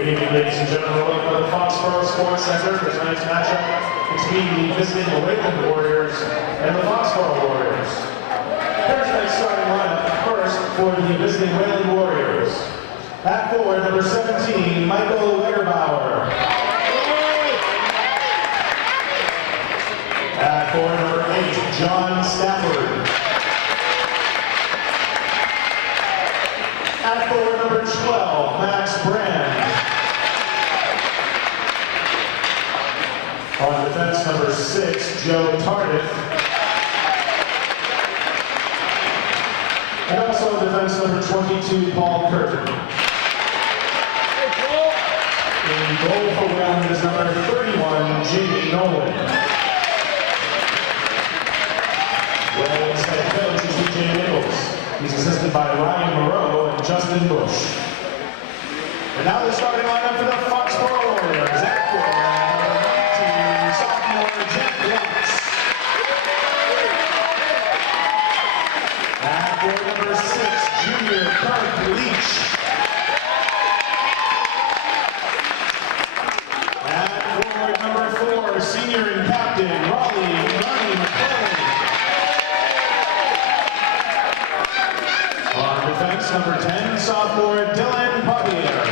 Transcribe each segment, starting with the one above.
Good evening, ladies and gentlemen. Welcome to the Foxboro Sports Center for tonight's matchup between the visiting Wayland Warriors and the Foxboro Warriors. Here's tonight's starting lineup. First, for the visiting Wayland Warriors. At forward, number 17, Michael Weggerbauer. At forward, number 8, John Stafford. At forward, number 12, Max Brand. On defense, number 6, Joe Tardif. And also on defense, number 22, Paul Curtin. In goal for Wayland is number 31, Jamie Nolan. Wayland's head coach is DJ Nichols. He's assisted by Ryan Moreau and Justin Bush. And now the starting lineup for the Foxboro Warriors. At number 19, sophomore Jeff Watts. At number 6, junior Kirk Leach. At number 4, senior and captain Ronnie McClellan. On defense, number 10, sophomore Dylan Pavier.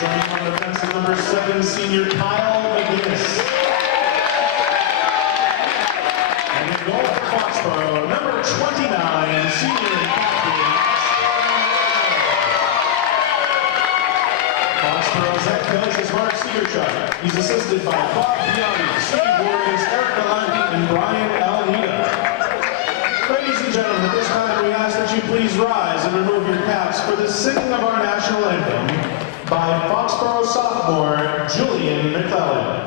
Joining on defense is number 7, senior Kyle McGinnis. And in goal for Foxboro, number 29, senior and captain. Foxboro's head coach is Mark Segerchuk. He's assisted by Bob Piatti, Steve Warriors, Eric Galante, and Brian Almeida. Ladies and gentlemen, at this time we ask that you please rise and remove your caps for the singing of our national anthem by Foxboro sophomore Julian McClellan.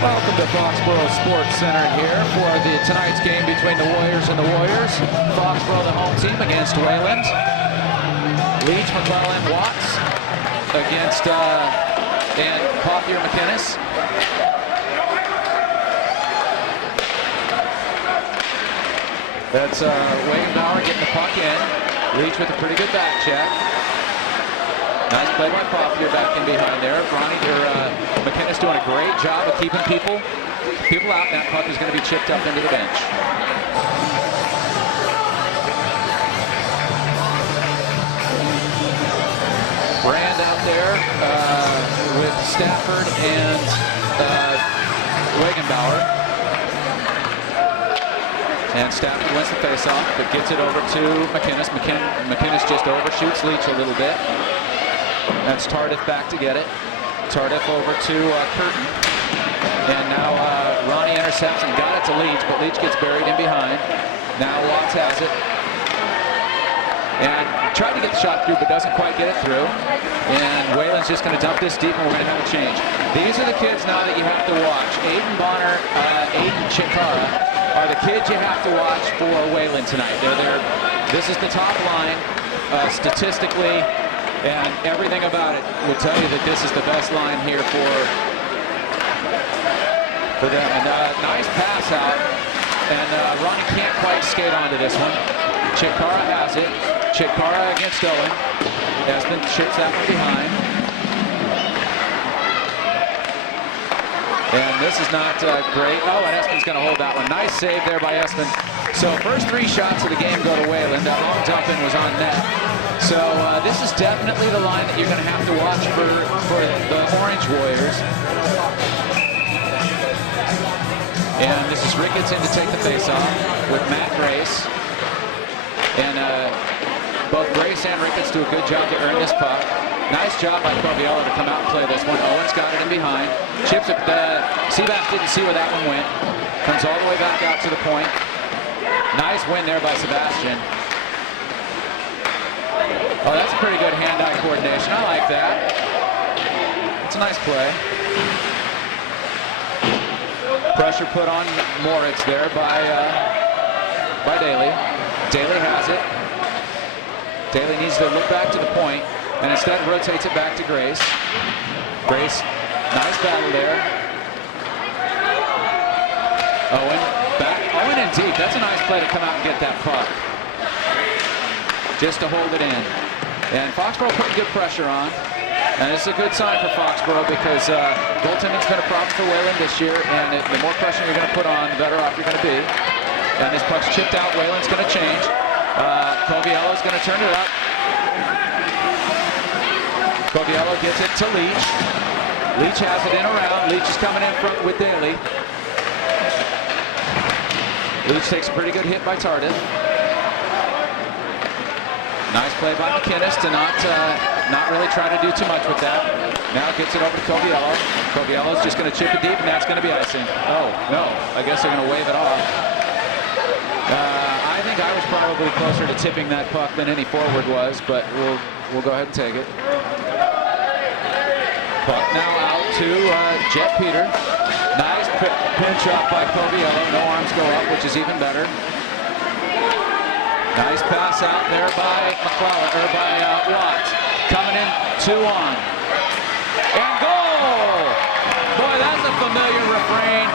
Welcome to Foxboro Sports Center here for tonight's game between the Warriors and the Warriors. Foxboro, the home team, against Wayland. Leach, McClellan, Watts against and Papier McInnes. That's Weggerbauer getting the puck in. Leach with a pretty good back check. Nice play by Papier back in behind there. McInnes doing a great job of keeping people out, and that puck is going to be chipped up into the bench. with Stafford and Wagenbauer. And Stafford wins the faceoff, but gets it over to McInnes. McInnes just overshoots Leach a little bit. That's Tardif back to get it. Tardif over to Curtin. And now Ronnie intercepts and got it to Leach, but Leach gets buried in behind. Now Watts has it. And tried to get the shot through, but doesn't quite get it through. And Wayland's just going to dump this deep, and we're going to have a change. These are the kids now that you have to watch. Aiden Bonner, Aiden Chikara are the kids you have to watch for Wayland tonight. This is the top line statistically, and everything about it will tell you that this is the best line here for them. And nice pass out, and Ronnie can't quite skate onto this one. Chikara has it. Chikara against Eoin. Espen chips that one behind. And this is not great. Oh, and Espen's going to hold that one. Nice save there by Espen. So first 3 shots of the game go to Wayland. That long dump in was on net. So this is definitely the line that you're going to have to watch for the Orange Warriors. And this is Ricketts in to take the faceoff with Matt Grace. And both Grace and Ricketts do a good job to earn this puck. Nice job by Coviello to come out and play this one. Owen's got it in behind. Chips it. Seabass didn't see where that one went. Comes all the way back out to the point. Nice win there by Sebastian. Oh, that's a pretty good hand-eye coordination. I like that. It's a nice play. Pressure put on Moritz there by Daly. Daly has it. Daly needs to look back to the point, and instead rotates it back to Grace. Grace, nice battle there. Owen in deep. That's a nice play to come out and get that puck. Just to hold it in. And Foxboro putting good pressure on. And it's a good sign for Foxboro because goaltending's been a problem for Wayland this year, and the more pressure you're going to put on, the better off you're going to be. And this puck's chipped out. Wayland's going to change. Coviello's going to turn it up. Coviello gets it to Leach. Leach has it in around. Leach is coming in front with Daly. Leach takes a pretty good hit by Tardif. Nice play by McInnes to not really try to do too much with that. Now gets it over to Coviello. Coviello's just going to chip it deep, and that's going to be icing. Oh, no. I guess they're going to wave it off. I think I was probably closer to tipping that puck than any forward was, but we'll go ahead and take it. Puck now out to Jet Peter. Nice pinch up by Coviello. No arms go up, which is even better. Nice pass out there by Watts. Coming in 2 on. And goal! Boy, that's a familiar refrain.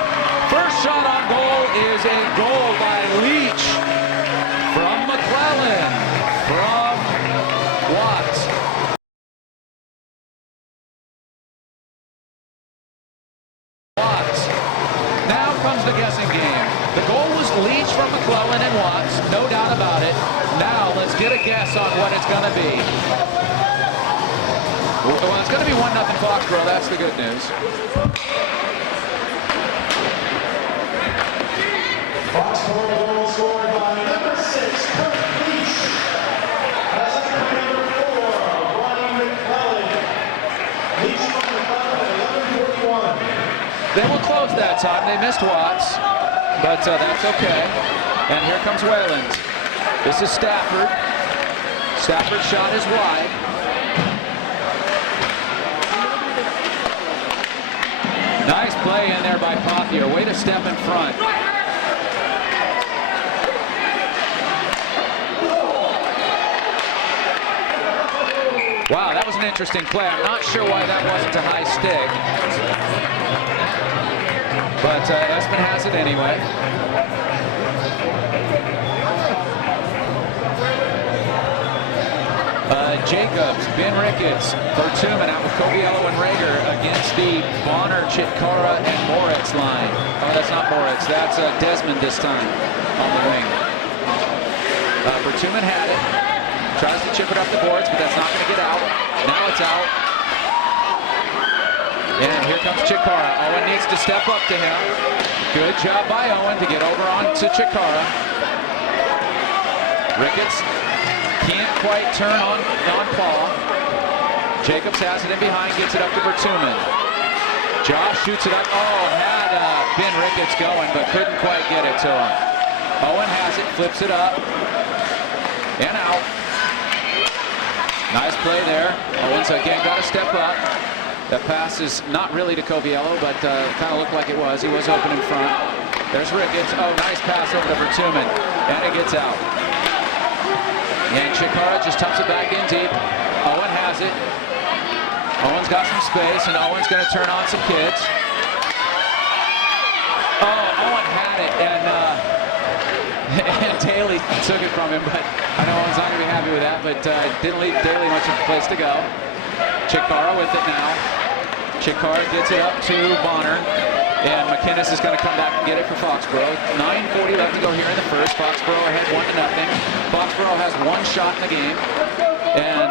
First shot on goal is a goal by Leach from McClellan, from Watts. Now comes the guessing game. The goal was Leach from McClellan and Watts, no doubt about it. Now let's get a guess on what it's going to be. Well, it's going to be 1-0 Foxboro. That's the good news. Foxboro goal scored by number 6, Kurt Leach. That's number 4, Ronnie McClellan. Leach from McClellan at 11:41. They will close that time. They missed Watts, but that's okay. And here comes Wayland. This is Stafford. Stafford's shot is wide. Nice play in there by Pothier. Way to step in front. Wow, that was an interesting play. I'm not sure why that wasn't a high stick. But Espen has it anyway. Jacobs, Ben Ricketts, Bertuman out with Coviello and Reager against the Bonner, Chitkara, and Moritz line. Oh, that's not Moritz. That's Desmond this time on the wing. Bertuman had it. Tries to chip it up the boards, but that's not going to get out. Now it's out. And here comes Chikara. Eoin needs to step up to him. Good job by Eoin to get over onto Chikara. Ricketts can't quite turn on Paul. Jacobs has it in behind, gets it up to Bertuman. Josh shoots it up. Oh, had Ben Ricketts going, but couldn't quite get it to him. Eoin has it, flips it up, and out. Nice play there. Eoin's again got to step up. That pass is not really to Coviello, but kind of looked like it was. He was open in front. There's Ricketts. Oh, nice pass over to Bertuman, and it gets out. And Chikara just tucks it back in deep. Eoin has it. Eoin's got some space, and Eoin's going to turn on some kids. Oh, Eoin had it, and Daly took it from him, but I know Eoin's not going to be happy with that, but didn't leave Daly much of a place to go. Chikara with it now. Chikara gets it up to Bonner, and McInnes is going to come back and get it for Foxboro. 9:40 left to go here in the first. Foxboro ahead 1-0. Foxboro has one shot in the game, and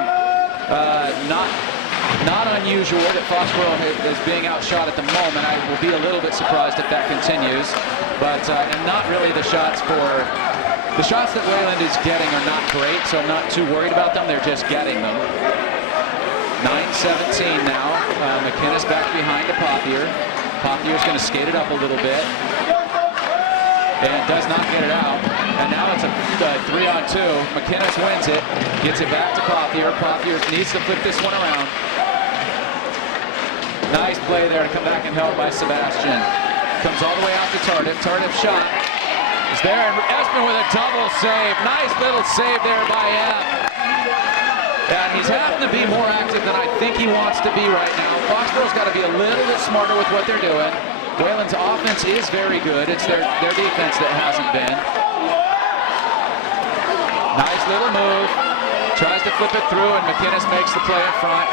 not unusual that Foxboro is being outshot at the moment. I will be a little bit surprised if that continues, but and not really the shots that Wayland is getting are not great, so I'm not too worried about them. They're just getting them. 9:17 now. McInnes back behind to Pothier. Pothier's going to skate it up a little bit, and does not get it out. And now it's a 3-on-2. McInnes wins it, gets it back to Pothier. Pothier needs to flip this one around. Nice play there to come back and help by Sebastian. Comes all the way out to Tardif. Tardif's shot is there, and Espen with a double save. Nice little save there by F. And he's having to be more active than I think he wants to be right now. Foxboro's got to be a little bit smarter with what they're doing. Wayland's offense is very good. It's their defense that hasn't been. Nice little move. Tries to flip it through, and McInnes makes the play in front.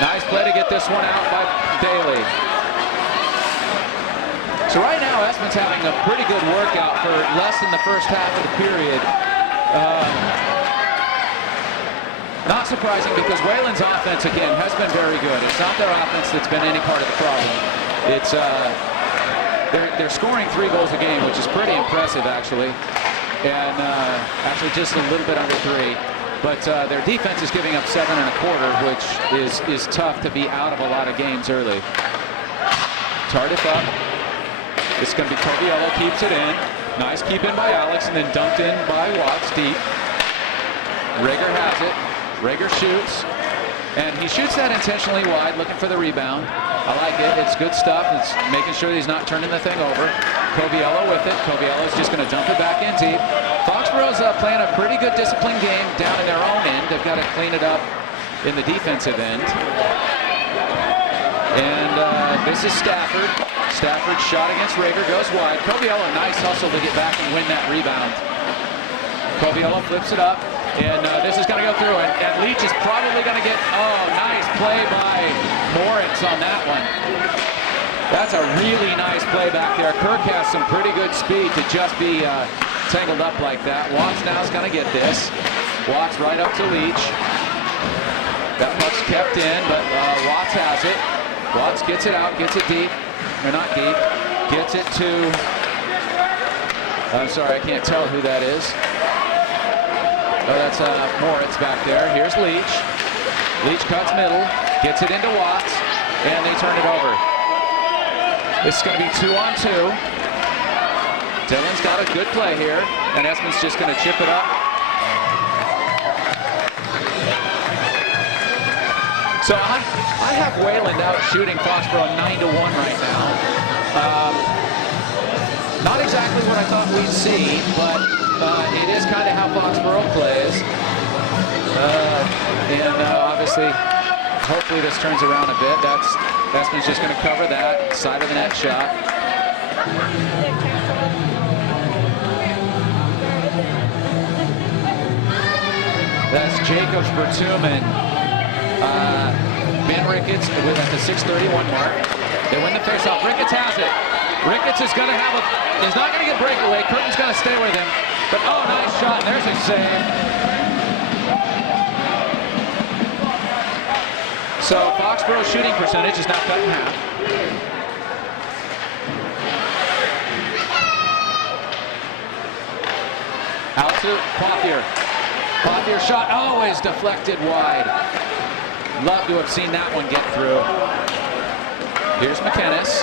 Nice play to get this one out by Daly. So right now, Espen's having a pretty good workout for less than the first half of the period. Not surprising, because Wayland's offense, again, has been very good. It's not their offense that's been any part of the problem. It's they're scoring 3 goals a game, which is pretty impressive, actually. And actually just a little bit under 3. But their defense is giving up 7 1/4, which is tough to be out of a lot of games early. Tardif up. It's going to be Coviello, keeps it in. Nice keep in by Alex, and then dumped in by Watts deep. Reager has it. Reager shoots, and he shoots that intentionally wide, looking for the rebound. I like it. It's good stuff. It's making sure that he's not turning the thing over. Coviello with it. Coviello's just going to dump it back in deep. Foxboro's playing a pretty good disciplined game down in their own end. They've got to clean it up in the defensive end. And this is Stafford. Stafford's shot against Reager goes wide. Coviello, nice hustle to get back and win that rebound. Coviello flips it up. And this is going to go through, and Leach is probably going to get, oh, nice play by Moritz on that one. That's a really nice play back there. Kirk has some pretty good speed to just be tangled up like that. Watts now is going to get this. Watts right up to Leach. That puck's kept in, but Watts has it. Watts gets it out, gets it deep. Or not deep. Gets it to, I'm sorry, I can't tell who that is. Oh, that's Moritz back there. Here's Leach. Leach cuts middle, gets it into Watts, and they turn it over. This is going to be 2-on-2. Dylan's got a good play here, and Espen's just going to chip it up. So I have Wayland out shooting Foxboro 9-1 right now. Not exactly what I thought we'd see, but it is kind of how Foxboro plays. And obviously, hopefully this turns around a bit. Espen's just going to cover that side of the net shot. That's Jacobs, Bertuman, Ben Ricketts with at the 6:31 mark. They win the faceoff. Ricketts has it. Ricketts is going to have he's not going to get breakaway. Curtin's going to stay with him. But oh, nice shot. There's a save. So Foxboro's shooting percentage is now cut in half. Out to Pothier. Pothier's shot always deflected wide. Love to have seen that one get through. Here's McInnes.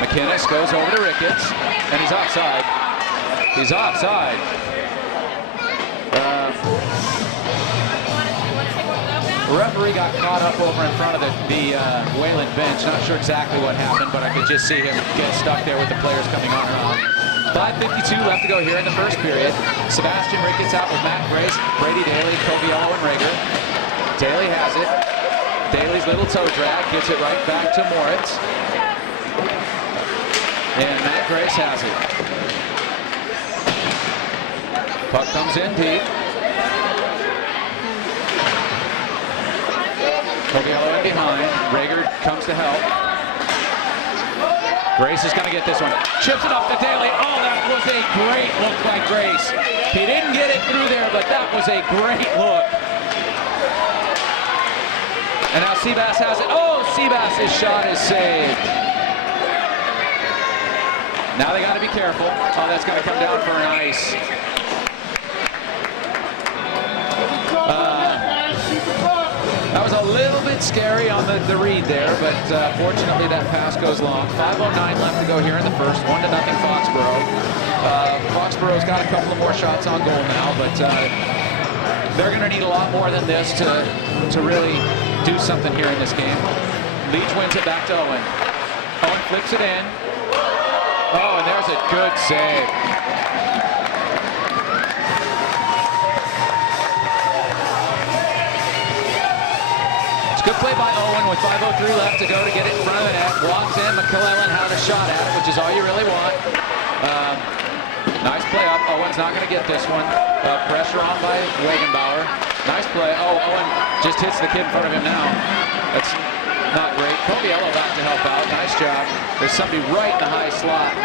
McInnes goes over to Ricketts, and he's offside. He's offside. The referee got caught up over in front of the Wayland bench. Not sure exactly what happened, but I could just see him get stuck there with the players coming on and off. 5:52 left to go here in the first period. Sebastian Ricketts out with Matt Grace, Brady Daly, Coviello, and Reager. Daly has it. Daly's little toe drag gets it right back to Moritz. And Matt Grace has it. Puck comes in deep. Coviello in behind. Reager comes to help. Grace is going to get this one. Chips it up to Daly. Oh, that was a great look by Grace. He didn't get it through there, but that was a great look. And now Seabass has it. Oh, Seabass's shot is saved. Now they got to be careful. Oh, that's going to come down for an ice. That was a little bit scary on the read there, but fortunately that pass goes long. 5:09 left to go here in the first. 1-0 Foxboro. Foxboro's got a couple of more shots on goal now, but they're going to need a lot more than this to really do something here in this game. Leach wins it back to Eoin. Eoin flicks it in. Oh, and there's a good save. Good play by Eoin with 5:03 left to go to get it in front of the net. Walks in, McClellan had a shot at it, which is all you really want. Nice play up. Eoin's not going to get this one. Pressure on by Wagenbauer. Nice play. Oh, Eoin just hits the kid in front of him now. That's not great. Coviello back to help out. Nice job. There's somebody right in the high slot.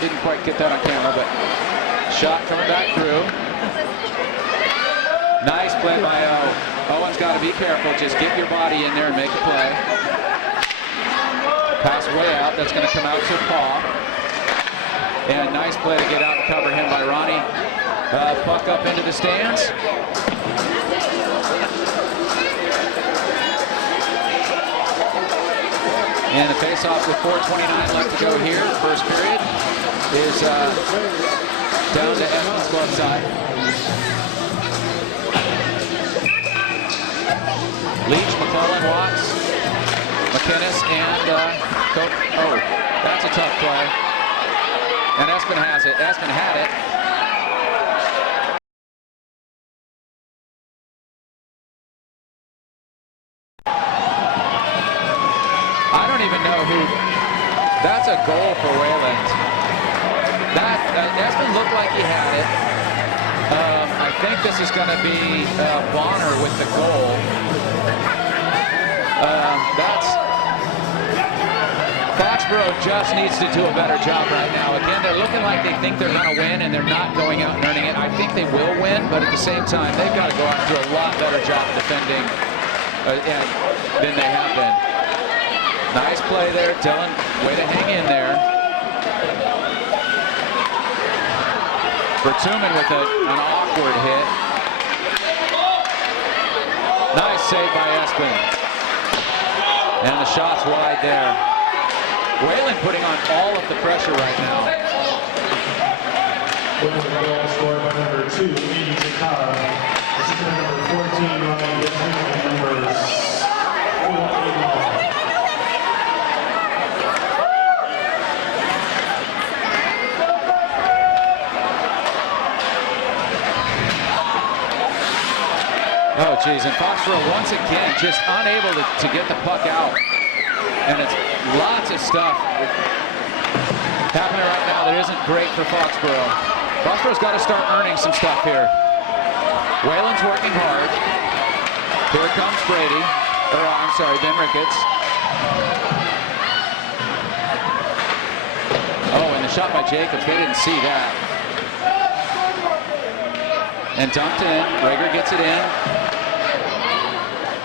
Didn't quite get that on camera, but shot coming back through. Nice play by Eoin's got to be careful. Just get your body in there and make a play. Pass way out. That's going to come out to Paul. And nice play to get out and cover him by Ronnie. Puck up into the stands. And the face-off with 4:29 left to go here. First period is down to Espen's glove side. Leach, McClellan, Watts, McInnes, and oh, that's a tough play. And Espen has it. Espen had it. I don't even know who. That's a goal for Wayland. That Espen looked like he had it. I think this is going to be Bonner with the goal. Foxboro just needs to do a better job right now. Again, they're looking like they think they're going to win, and they're not going out and earning it. I think they will win, but at the same time, they've got to go out and do a lot better job defending than they have been. Nice play there, Dylan. Way to hang in there. Bertuman with an awkward hit. Nice save by Espen. And the shot's wide there. Wayland putting on all of the pressure right now. Winning the goal scored by number 2, Amy Zakara. Assistant number 14, Ryan Gibson, and number 4, Oh, geez, and Foxboro once again just unable to get the puck out. And it's lots of stuff happening right now that isn't great for Foxboro. Foxboro's got to start earning some stuff here. Wayland's working hard. Here comes Brady. I'm sorry, Ben Ricketts. Oh, and the shot by Jacobs. They didn't see that. And dumped in. Reager gets it in.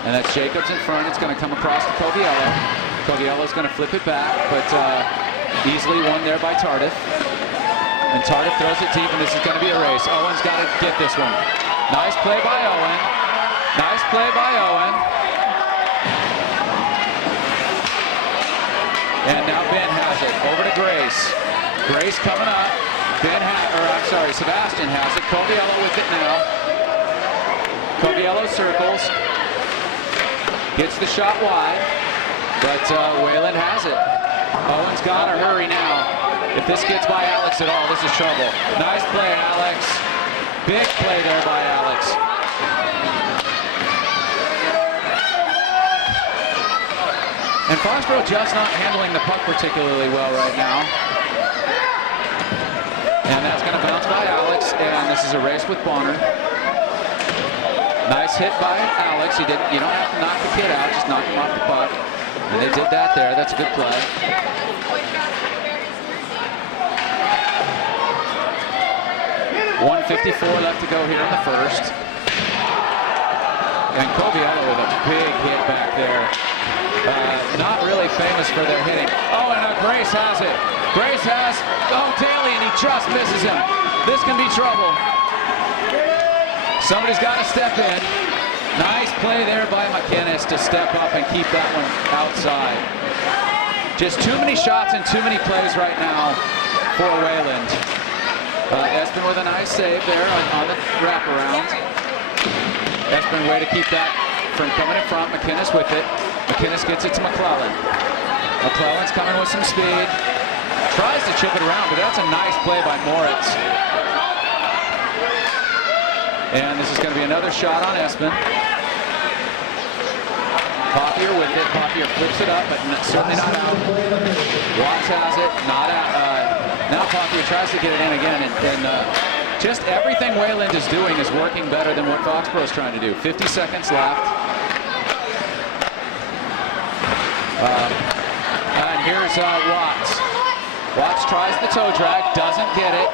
And that's Jacobs in front. It's going to come across to Coviello. Coviello's going to flip it back, but easily won there by Tardif. And Tardif throws it deep, and this is going to be a race. Owen's got to get this one. Nice play by Eoin. Nice play by Eoin. And now Ben has it. Over to Grace. Grace coming up. Sebastian has it. Coviello with it now. Coviello circles. Gets the shot wide, but Wayland has it. Owen's got to hurry now. If this gets by Alex at all, this is trouble. Nice play, Alex. Big play there by Alex. And Foxboro just not handling the puck particularly well right now. And that's going to bounce by Alex, and this is a race with Bonner. Nice hit by Alex. You don't have to knock the kid out, just knock him off the puck. And they did that there. That's a good play. .154 left to go here in the first. And Coviello with a big hit back there. Not really famous for their hitting. Oh, and Grace has it. Grace has Daly, and he just misses him. This can be trouble. Somebody's got to step in. Nice play there by McInnes to step up and keep that one outside. Just too many shots and too many plays right now for Wayland. Espen with a nice save there on the wraparound. Espen way to keep that from coming in front. McInnes with it. McInnes gets it to McClellan. McClellan's coming with some speed. Tries to chip it around, but that's a nice play by Moritz. And this is going to be another shot on Espen. Papier with it. Papier flips it up, but certainly not out. Watts has it. Not out. Now Papier tries to get it in again. And just everything Wayland is doing is working better than what Foxboro is trying to do. 50 seconds left. And here's Watts. Watts tries the toe drag. Doesn't get it.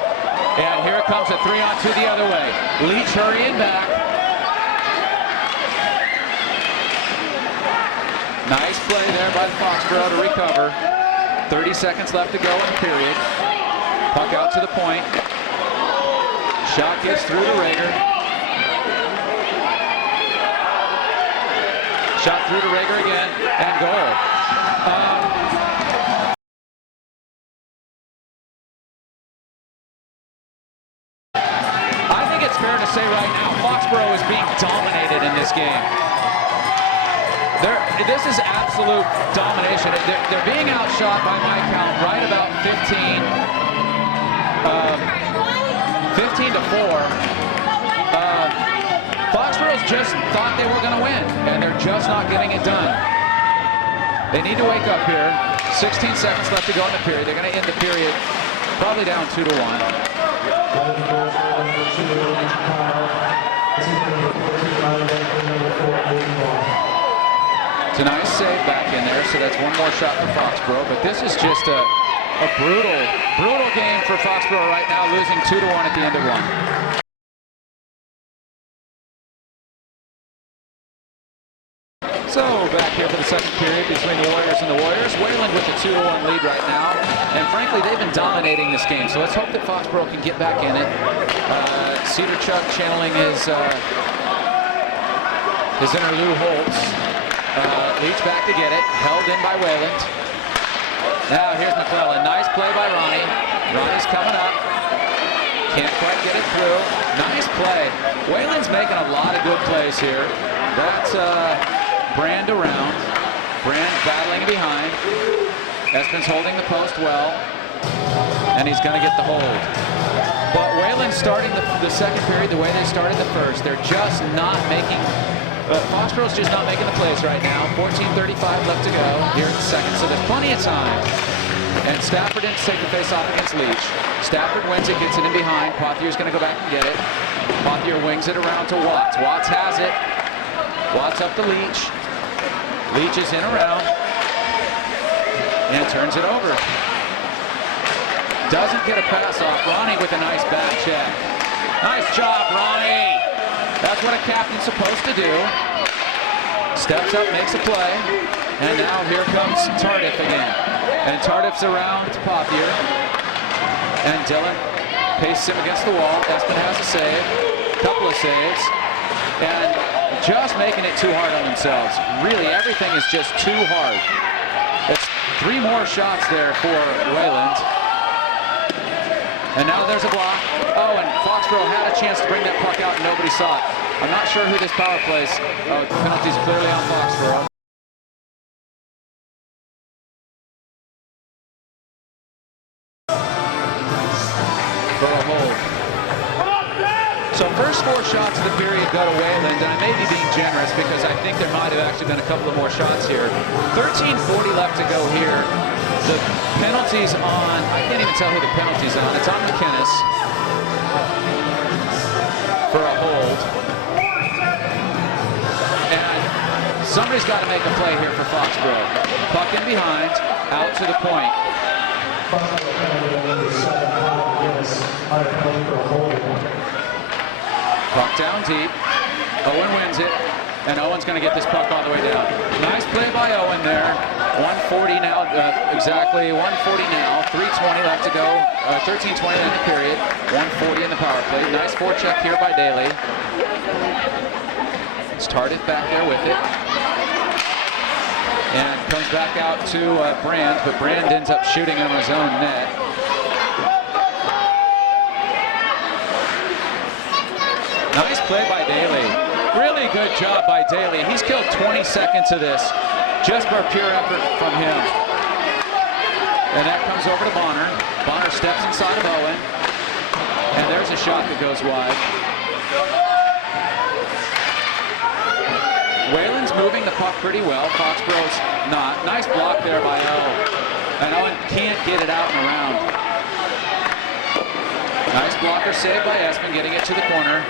And here comes a 3-on-2 the other way. Leach hurrying back. Nice play there by Foxboro to recover. 30 seconds left to go in the period. Puck out to the point. Shot gets through to Reager. Shot through to Reager again, and goal. Fair to say right now, Foxboro is being dominated in this game. This is absolute domination. They're being outshot by my count right about 15 to 4. Foxboro's just thought they were going to win, and they're just not getting it done. They need to wake up here. 16 seconds left to go in the period. They're going to end the period probably down 2-1. It's a nice save back in there, so that's one more shot for Foxboro. But this is just a brutal game for Foxboro right now, losing 2-1 at the end of one. So back here for the second period between the Warriors and the Warriors. Wayland with a 2-1 lead right now. And frankly, they've been dominating this game. So let's hope that Foxboro can get back in it. Cedar Chuck channeling his inner Lou Holtz. Leads back to get it. Held in by Wayland. Now here's McClellan. Nice play by Ronnie. Ronnie's coming up. Can't quite get it through. Nice play. Wayland's making a lot of good plays here. That's Brand around. Brand battling behind. Espen's holding the post well. And he's going to get the hold. But Wayland starting the second period the way they started the first. They're just not making... Foxboro's just not making the plays right now. 14:35 left to go here in the second. So there's plenty of time. And Stafford didn't take the face-off against Leach. Stafford wins it, gets it in behind. Pothier's going to go back and get it. Pothier wings it around to Watts. Watts has it. Watts up to Leach. Leach is in around. And turns it over. Doesn't get a pass off. Ronnie with a nice back check. Nice job, Ronnie. That's what a captain's supposed to do. Steps up, makes a play, and now here comes Tardif again. And Tardif's around Pothier, and Dylan pastes him against the wall. Espen has a save, couple of saves, and just making it too hard on themselves. Really, everything is just too hard. It's 3 more shots there for Wayland. And now there's a block. Oh, and Foxboro had a chance to bring that puck out and nobody saw it. I'm not sure who this power plays. Oh, the penalty's clearly on Foxboro. For a hold. So first 4 shots of the period go to Wayland, and I may be being generous because I think there might have actually been a couple of more shots here. 13:40 left to go here. The penalty's on, I can't even tell who the penalty's on. It's on McInnes for a hold. And somebody's got to make a play here for Foxboro. Puck in behind, out to the point. Puck down deep. Owen wins it, and Owen's going to get this puck all the way down. Nice play by Owen there. 140 now, exactly 140 now. 3:20 left to go. 13:20 in the period. 140 in the power play. Nice forecheck here by Daly. It's Tardif back there with it. And comes back out to Brand, but Brand ends up shooting on his own net. Nice play by Daly. Really good job by Daly. He's killed 20 seconds of this just for pure effort from him. And that comes over to Bonner. Bonner steps inside of Owen. And there's a shot that goes wide. Wayland's moving the puck pretty well. Foxboro's not. Nice block there by O. And Owen can't get it out and around. Nice blocker save by Espen, getting it to the corner.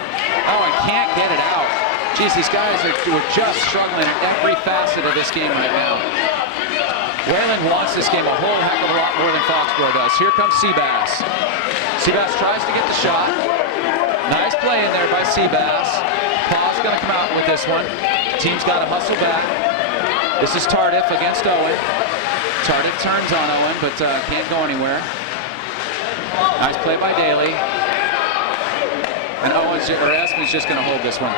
Oh, and can't get it out. Geez, these guys are just struggling in every facet of this game right now. Wayland wants this game a whole heck of a lot more than Foxboro does. Here comes Seabass. Seabass tries to get the shot. Nice play in there by Seabass. Paw's going to come out with this one. Team's got to hustle back. This is Tardif against Owen. Tardif turns on Owen, but can't go anywhere. Nice play by Daly. And Espen's just going to hold this one.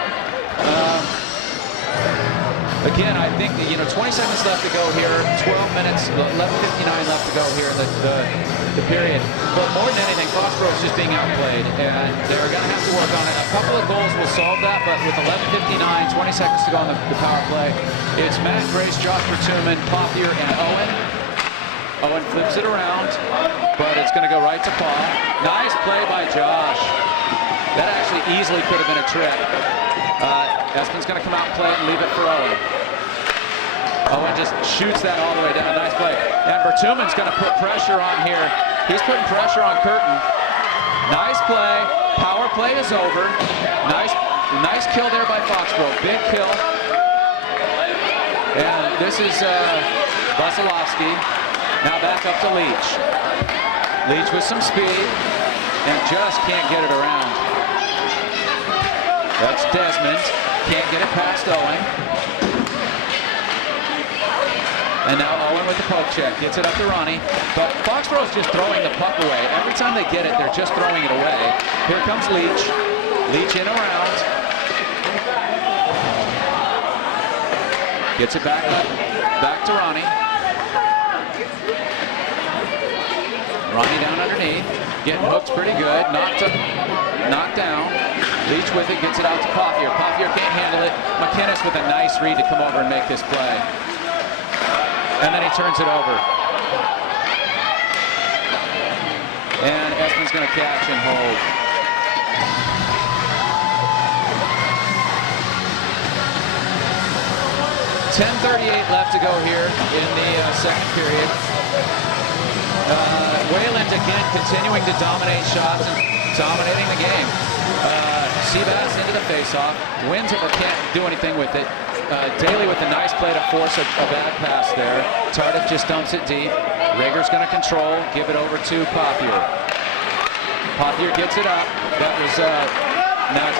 Again, I think, 20 seconds left to go here, 12 minutes, 11:59 left to go here in the period. But more than anything, Foxboro's just being outplayed, and they're going to have to work on it. A couple of goals will solve that, but with 11:59, 20 seconds to go on the power play, it's Matt Grace, Josh Bertuman, Pothier, and Owen. Owen flips it around, but it's going to go right to Paul. Nice play by Josh. That actually easily could have been a trick. Espen's going to come out and play it and leave it for Owen. Owen just shoots that all the way down. Nice play. And Bertuman's going to put pressure on here. He's putting pressure on Curtin. Nice play. Power play is over. Nice kill there by Foxboro. Big kill. And this is Vasilevsky. Now back up to Leach. Leach with some speed and just can't get it around. That's Desmond. Can't get it past Owen. And now Owen with the poke check. Gets it up to Ronnie. But Foxboro's just throwing the puck away. Every time they get it, they're just throwing it away. Here comes Leach. Leach in around. Gets it back up. Back to Ronnie. Ronnie down underneath. Getting hooked pretty good. Knocked down. Leach with it, gets it out to Pothier. Pothier can't handle it. McInnes with a nice read to come over and make this play. And then he turns it over. And Espen's going to catch and hold. .10:38 left to go here in the second period. Wayland again continuing to dominate shots and dominating the game. Seabass into the faceoff, wins it but can't do anything with it. Daly with a nice play to force a bad pass there. Tardif just dumps it deep. Reager's going to control, give it over to Pothier. Pothier gets it up. That was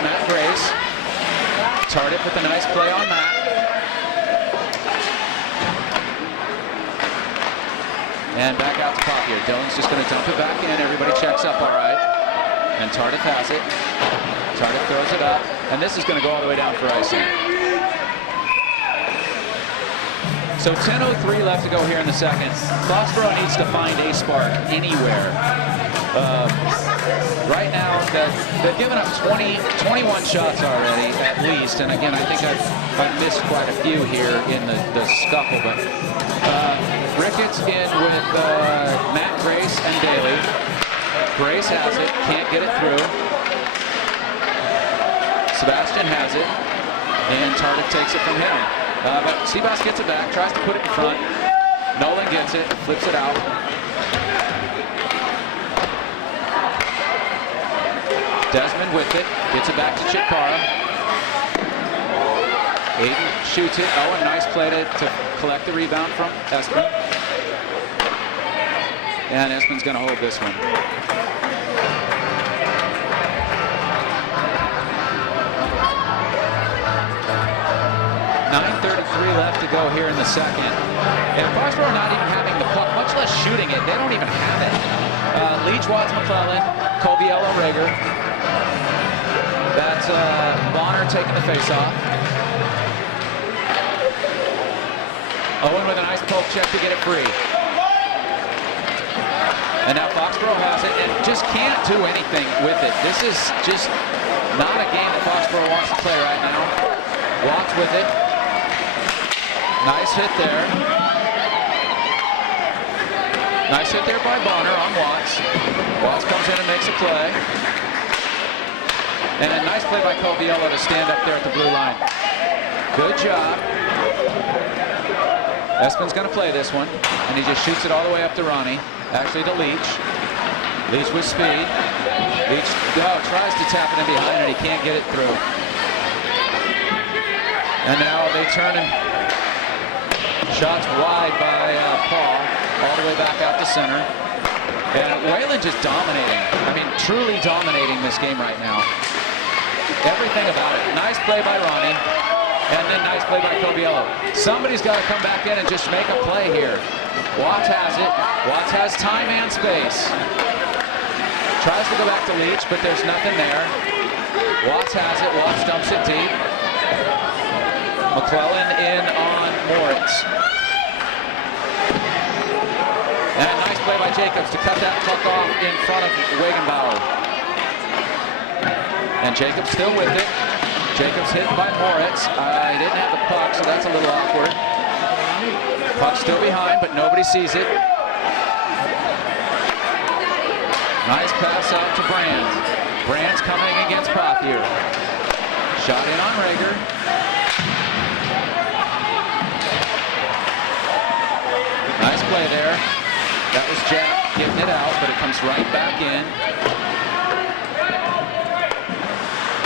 Matt Grace. Tardif with a nice play on Matt. And back out to Papier. Dylan's just going to dump it back in. Everybody checks up all right. And Tardif has it. Tardif throws it up. And this is going to go all the way down for icing. So 10:03 left to go here in the second. Foxboro needs to find a spark anywhere. Right now, they've given up 21 shots already, at least. And again, I think I've missed quite a few here in the scuffle. But Ricketts in with Matt, Grace, and Daly. Grace has it, can't get it through. Sebastian has it, and Tardif takes it from him. But Seabass gets it back, tries to put it in front. Nolan gets it, flips it out. Desmond with it, gets it back to Chitkara. Aiden shoots it. Oh, a nice play to collect the rebound from Espen. And Espen's going to hold this one. 9:33 left to go here in the second. And Foxboro not even having the puck, much less shooting it. They don't even have it. Leach, Watts, McClellan, Coviello, Reager. That's Bonner taking the face-off. Owen with a nice poke check to get it free. And now Foxboro has it and just can't do anything with it. This is just not a game that Foxboro wants to play right now. Watts with it. Nice hit there. Nice hit there by Bonner on Watts. Watts comes in and makes a play. And a nice play by Coviello to stand up there at the blue line. Good job. Espen's going to play this one, and he just shoots it all the way up to Ronnie. Actually to Leach. Leach with speed. Leach tries to tap it in behind, and he can't get it through. And now they turn him. Shots wide by Paul, all the way back out to center. And Wayland just dominating. I mean, truly dominating this game right now. Everything about it. Nice play by Ronnie. And then nice play by Coviello. Somebody's got to come back in and just make a play here. Watts has it. Watts has time and space. Tries to go back to Leach, but there's nothing there. Watts has it. Watts dumps it deep. McClellan in on Moritz. And a nice play by Jacobs to cut that puck off in front of Wagenbauer. And Jacobs still with it. Jacobs hit by Moritz. He didn't have the puck, so that's a little awkward. Puck still behind, but nobody sees it. Nice pass out to Brand. Brand's coming against Papier. Shot in on Reager. Nice play there. That was Jack getting it out, but it comes right back in.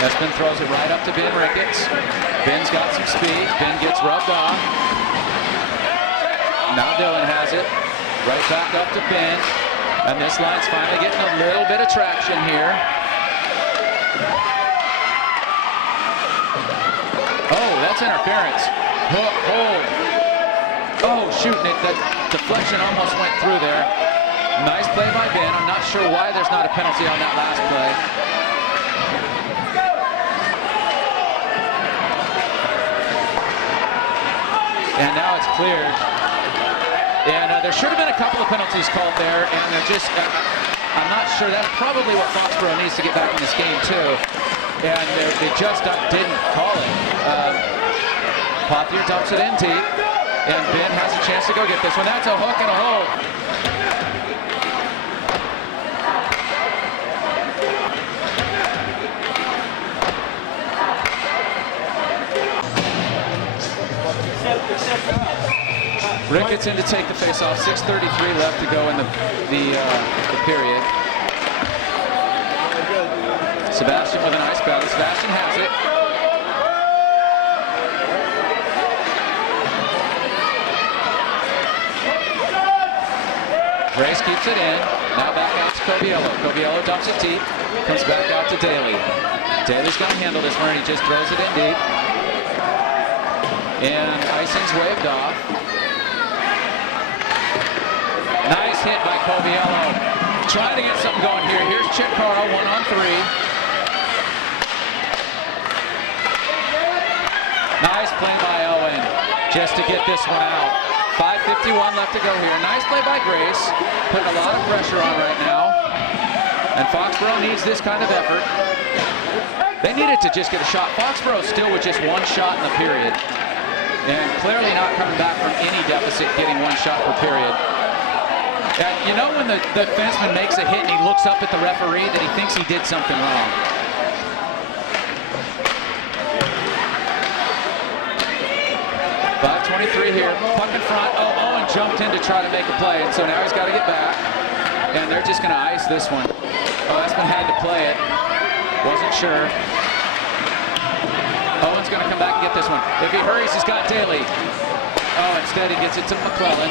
Espen throws it right up to Ben Ricketts. Ben's got some speed. Ben gets rubbed off. Now Dylan has it. Right back up to Ben. And this line's finally getting a little bit of traction here. Oh, that's interference. Hold. Oh, shoot, Nick, that deflection almost went through there. Nice play by Ben. I'm not sure why there's not a penalty on that last play. And now it's cleared. And there should have been a couple of penalties called there, and they're just, I'm not sure. That's probably what Foxboro needs to get back in this game, too. And they just didn't call it. Papier dumps it in deep, and Ben has a chance to go get this one. That's a hook and a hold. Ricketts in to take the face-off. 6:33 left to go in the period. Sebastian with a nice battle. Sebastian has it. Grace keeps it in. Now back out to Coviello. Coviello dumps it deep. Comes back out to Daly. Daly's going to handle this one. He just throws it in deep. And icing's waved off. Nice hit by Coviello. Trying to get something going here. Here's Chikara, 1-on-3. Nice play by Eoin, just to get this one out. 5:51 left to go here. Nice play by Grace, putting a lot of pressure on right now. And Foxboro needs this kind of effort. They needed to just get a shot. Foxboro still with just one shot in the period. And clearly not coming back from any deficit, getting one shot per period. You know when the defenseman makes a hit and he looks up at the referee that he thinks he did something wrong. .23 here, puck in front. Oh, Eoin jumped in to try to make a play, and so now he's got to get back. And they're just going to ice this one. Oh, Espen had to play it. Wasn't sure. Owen's going to come back and get this one. If he hurries, he's got Daly. Oh, instead he gets it to McClellan.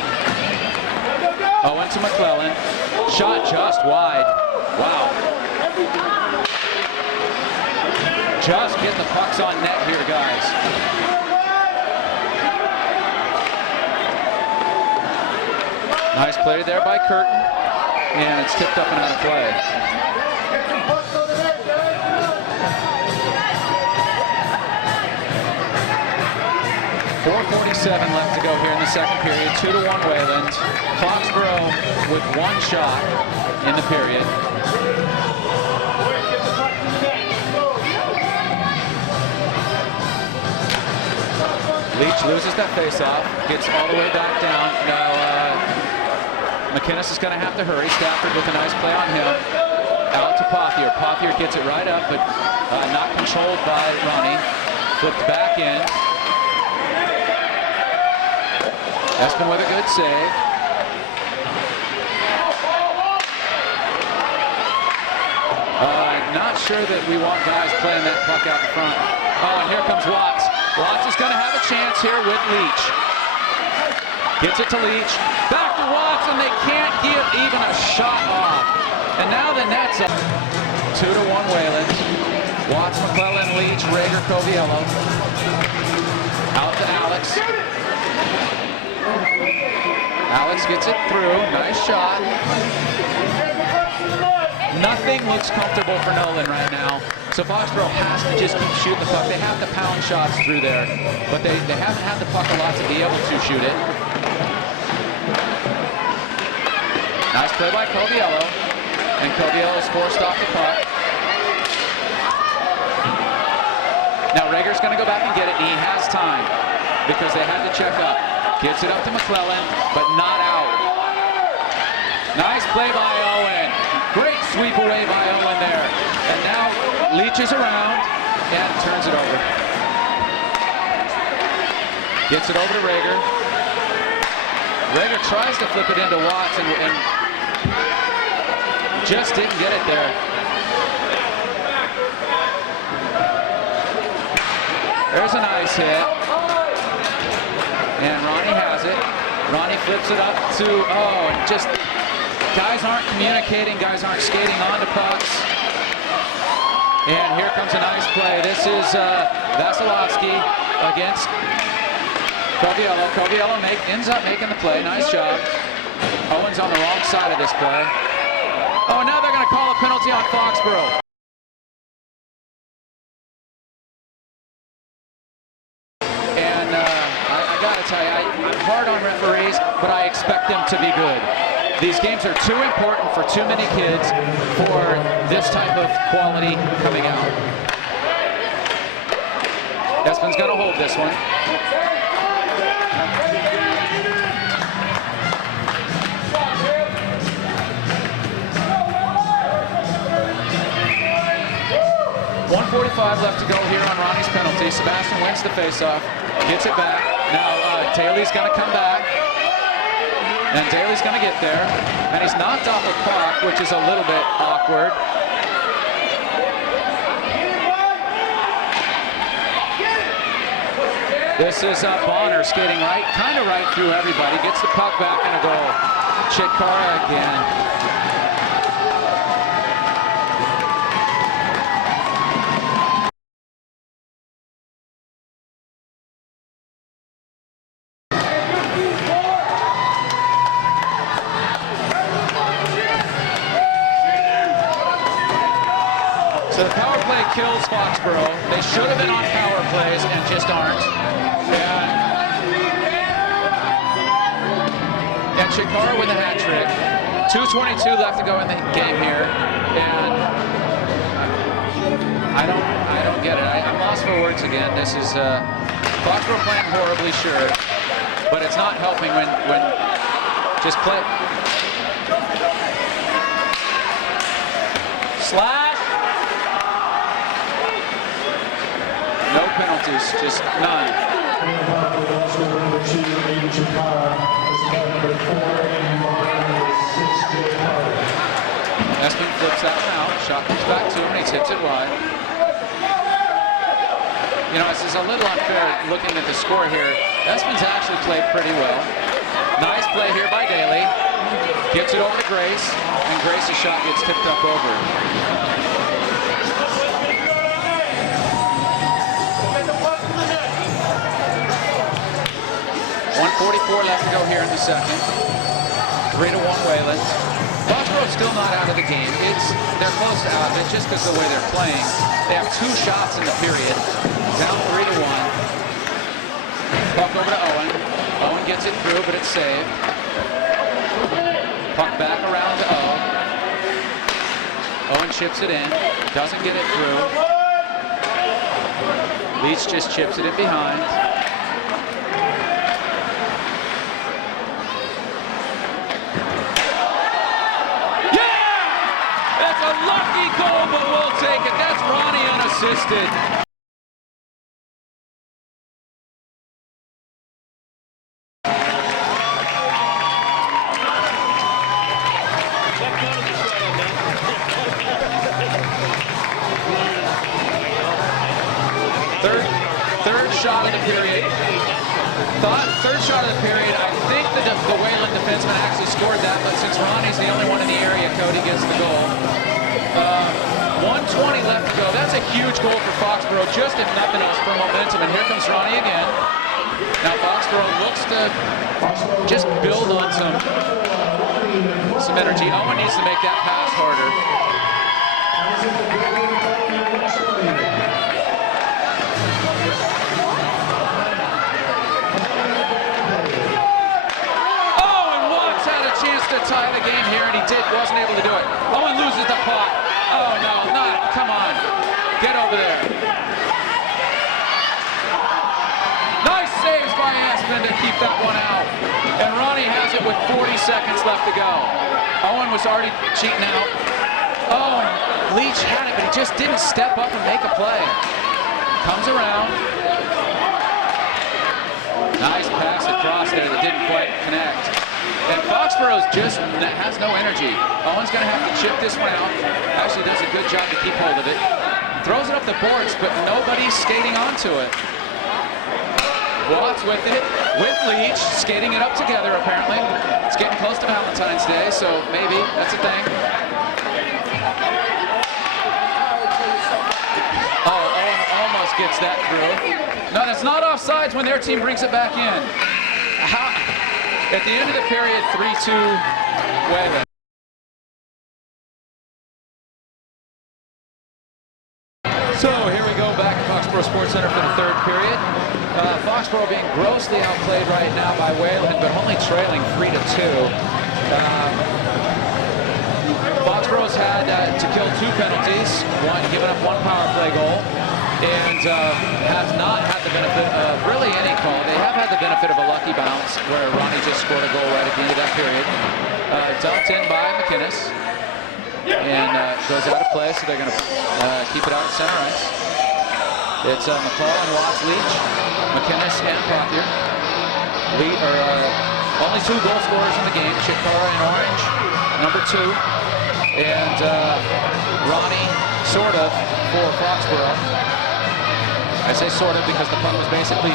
Owen to McClellan. Shot just wide. Wow. Just get the pucks on net here, guys. Nice play there by Curtin, and it's tipped up and out of play. .47 left to go here in the second period. 2-1 Wayland. Foxboro with one shot in the period. Leach loses that faceoff, gets all the way back down. Now McInnes is going to have to hurry. Stafford with a nice play on him. Out to Pothier. Pothier gets it right up, but not controlled by Ronnie. Flipped back in. Espen with a good save. Not sure that we want guys playing that puck out in front. Oh, and here comes Watts. Watts is going to have a chance here with Leach. Gets it to Leach. Back to Watts, and they can't give even a shot off. And now the net's up. 2-1 Wayland. Watts, McClellan, Leach, Reager, Coviello. Out to Alex. Alex gets it through. Nice shot. Nothing looks comfortable for Nolan right now. So Foxboro has to just keep shooting the puck. They have to pound shots through there, but they haven't had the puck a lot to be able to shoot it. Nice play by Coviello, and Coviello is forced off the puck. Now Reager's going to go back and get it, and he has time because they had to check up. Gets it up to McClellan, but not out. Nice play by Eoin. Great sweep away by Eoin there. And now Leach is around and turns it over. Gets it over to Reager. Reager tries to flip it into Watts and just didn't get it there. There's a nice hit. And Ronnie has it. Ronnie flips it up to, oh, and just guys aren't communicating, guys aren't skating onto pucks. And here comes a nice play. This is Vasilevsky against Coviello. Coviello ends up making the play. Nice job. Owen's on the wrong side of this play. Oh, now they're going to call a penalty on Foxboro. And I got to tell you, I'm hard on referees, but I expect them to be good. These games are too important for too many kids for this type of quality coming out. Espen's going to hold this one. .45 left to go here on Ronnie's penalty. Sebastian wins the faceoff, gets it back. Now Daly's going to come back. And Daly's going to get there, and he's knocked off a puck, which is a little bit awkward. This is Bonner skating kind of right through everybody. Gets the puck back in a goal. Chikara again. So the power play kills Foxboro. They should have been on power plays and just aren't. And Shikara with a hat trick. 2:22 left to go in the game here, and I don't get it. I'm lost for words again. This is Foxboro playing horribly, sure, but it's not helping when just play. Slash. No penalties, just none. Espen flips that one out. Shot comes back to him, and he tips it wide. You know, this is a little unfair looking at the score here. Espen's actually played pretty well. Nice play here by Daly. Gets it over to Grace, and Grace's shot gets tipped up over. 1:44 left to go here in the second. 3-1 Wayland. Foxboro's still not out of the game. They're close to out of it just because of the way they're playing. They have 2 shots in the period. Down 3-1. Puck over to Eoin. Eoin gets it through, but it's saved. Puck back around to O. Eoin chips it in. Doesn't get it through. Leach just chips it in behind. Lucky goal, but we'll take it. That's Ronnie unassisted. Third shot of the period. Third shot of the period. I think the Wayland defenseman actually scored that, but since Ronnie's the only one in the area, Cody gets the goal. 1:20 left to go. That's a huge goal for Foxboro, just if nothing else for momentum. And here comes Ronnie again. Now Foxboro looks to just build on some energy. Eoin needs to make that pass harder. Oh, and Watts had a chance to tie the game here, and he wasn't able to do it. Eoin loses the puck. Oh, no, not. Come on. Get over there. Nice saves by Espen to keep that one out. And Ronnie has it with 40 seconds left to go. Eoin was already cheating out. Oh, and Leach had it, but he just didn't step up and make a play. Comes around. Nice pass across there that didn't quite connect. And Foxboro's just has no energy. Owen's going to have to chip this one out. Actually does a good job to keep hold of it. Throws it up the boards, but nobody's skating onto it. Watts with it, with Leach, skating it up together apparently. It's getting close to Valentine's Day, so maybe that's a thing. Oh, Owen almost gets that through. No, that's not offsides when their team brings it back in. At the end of the period, 3-2 Wayland. So here we go back at Foxboro Sports Center for the third period. Foxboro being grossly outplayed right now by Wayland, but only trailing 3-2. Foxboro's had to kill 2 penalties, giving up 1 power play goal, and have not had the benefit of really any call. They have had the benefit of a lucky bounce where Ronnie just scored a goal right at the end of that period. Dumped in by McInnes, and goes out of play, so they're going to keep it out at center ice. It's McCall, Watts, Leach, McInnes, and Pothier. Only 2 goal scorers in the game, Shikara in orange, number 2, and Ronnie, sort of, for Foxboro. I say sort of because the puck was basically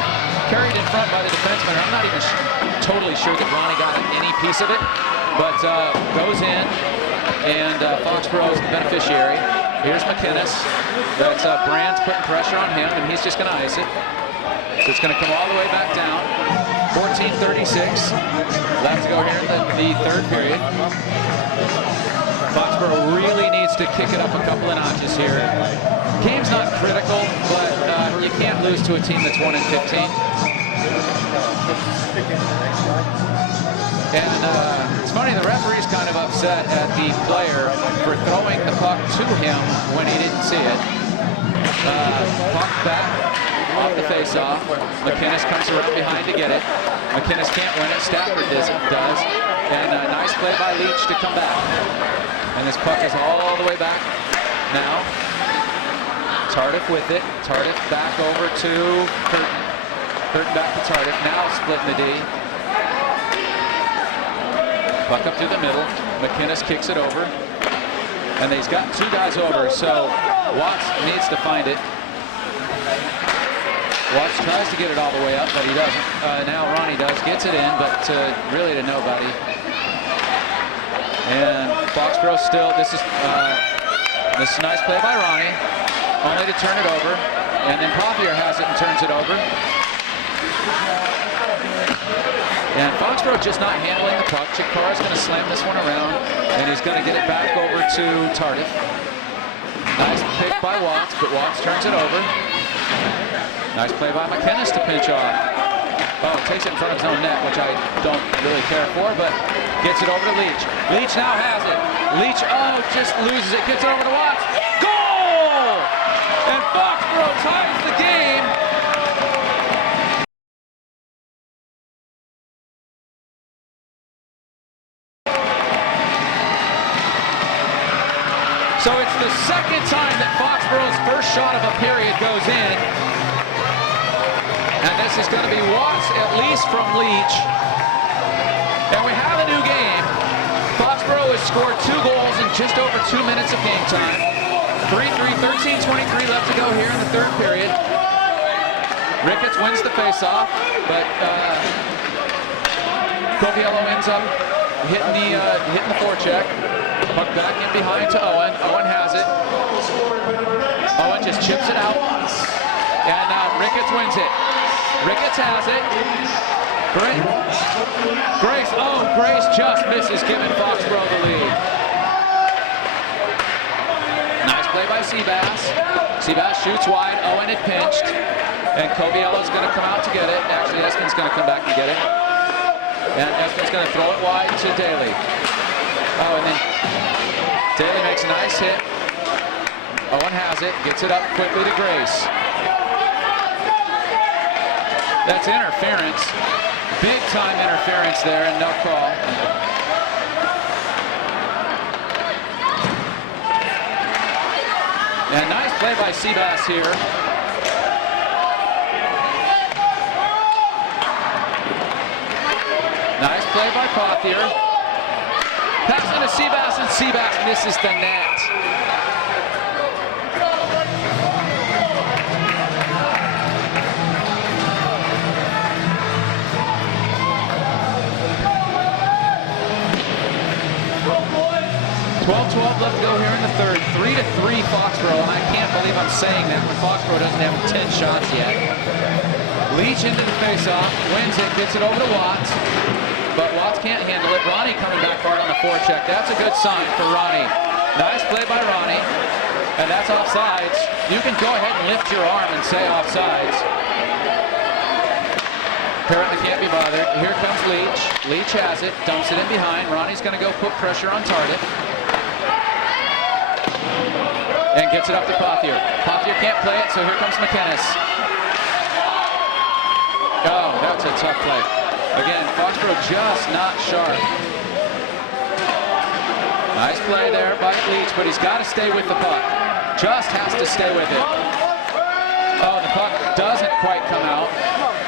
carried in front by the defenseman. I'm not even totally sure that Ronnie got any piece of it, but goes in, and Foxboro is the beneficiary. Here's McInnes. That's Brand's putting pressure on him, and he's just going to ice it. So it's going to come all the way back down. 14:36 left to go here in the third period. Foxboro really needs to kick it up a couple of notches here. Game's not critical, but you can't lose to a team that's 1-15. And it's funny, the referee's kind of upset at the player for throwing the puck to him when he didn't see it. Puck back off the face-off. McInnes comes around behind to get it. McInnes can't win it. Stafford does. And a nice play by Leach to come back. And this puck is all the way back now. Tardif with it. Tardif back over to Curtin. Curtin back to Tardif. Now splitting the D. Puck up through the middle. McInnes kicks it over. And he's got two guys over, so Watts needs to find it. Watts tries to get it all the way up, but he doesn't. Now Ronnie does. Gets it in, but really to nobody. And Foxboro still, this is a nice play by Ronnie. Only to turn it over. And then Pothier has it and turns it over. And Foxboro just not handling the puck. Chikara's going to slam this one around, and he's going to get it back over to Tardif. Nice pick by Watts, but Watts turns it over. Nice play by McInnes to pinch off. Oh, takes it in front of his own net, which I don't really care for, but gets it over to Leach. Leach now has it. Leach, oh, just loses it. Gets it over to Watts. Goal! And Foxboro ties the game. So it's the second time that Foxboro's first shot of a period goes in. And this is going to be Watts at least from Leach. And we have a new game. Foxboro has scored 2 goals in just over 2 minutes of game time. 3-3, 13:23 left to go here in the third period. Ricketts wins the faceoff, but Coviello ends up hitting the forecheck. Puck back in behind to Eoin. Eoin has it. Eoin just chips it out. And Ricketts wins it. Ricketts has it. Grace. Oh, Grace just misses, giving Foxboro the lead. Nice play by Seabass. Seabass shoots wide. Eoin had pinched. And Coviello's going to come out to get it. Actually, Espen's going to come back to get it. And Espen's going to throw it wide to Daly. Oh, and then Daly makes a nice hit. Eoin has it, gets it up quickly to Grace. That's interference. Big time interference there and no call. And nice play by Seabass here. Nice play by Pothier. Pass into Seabass, and Seabass misses the net. .12 left to go here in the third. 3-3 Foxboro, and I can't believe I'm saying that when Foxboro doesn't have 10 shots yet. Leach into the faceoff, wins it, gets it over to Watts. But Watts can't handle it. Ronnie coming back hard on the forecheck. That's a good sign for Ronnie. Nice play by Ronnie. And that's offsides. You can go ahead and lift your arm and say offsides. Apparently can't be bothered. Here comes Leach. Leach has it. Dumps it in behind. Ronnie's going to go put pressure on Tardif. And gets it up to Pothier. Pothier can't play it, so here comes McInnes. Oh, that's a tough play. Again, Foxboro just not sharp. Nice play there by Leach, but he's got to stay with the puck. Just has to stay with it. Oh, the puck doesn't quite come out,